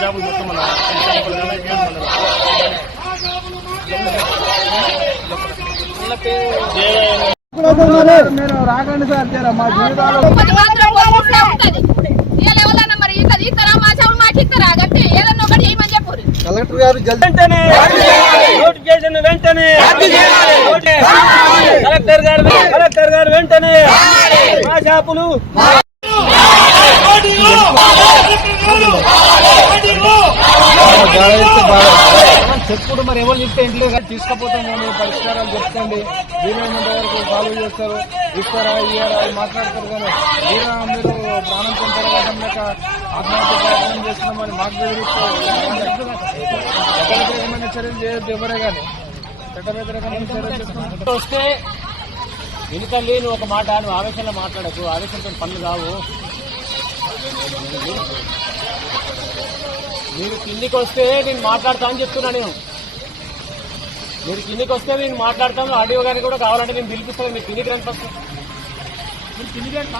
జాబులు మొత్తం మన మీరు రాకండి సార్ జర మా జీవితాలు కలెక్టర్ గారు వెంటనే నోటిఫికేషన్ వెంటనే కలెక్టర్ గారు వెంటనే మా షాపులు చెప్పుడు మరి ఎవరు చెప్తే ఇంట్లో తీసుకుపోతాం మేము పరిష్కారాలు చెప్తండి వీలైనంత వరకు ఫాలో చేస్తారు ఇస్తారా ఇయ్యారా మాట్లాడతారు కానీ వీరా మీరు ప్రాణం పొందడం లేక ఆత్మహత్య ప్రయత్నం చేస్తున్నామని మాకు బెదిరిస్తారు చట్ట వ్యతిరేకమైన చర్యలు చేయొద్దు ఎవరే కానీ చట్ట వ్యతిరేకమైన చర్యలు చేసుకుంటారు వస్తే వినుతల్లి నువ్వు ఒక మాట నువ్వు ఆవేశంలో మాట్లాడకు ఆవేశంతో పనులు కావు మీరు కిందికి వస్తే నేను మాట్లాడతా అని చెప్తున్నా నేను మీరు కిందికి వస్తే నేను మాట్లాడతాను ఆడియో గారికి కూడా కావాలంటే నేను పిలిపిస్తాను మీరు కిందికి రండి ఫస్ట్ మీరు కిందికి రండి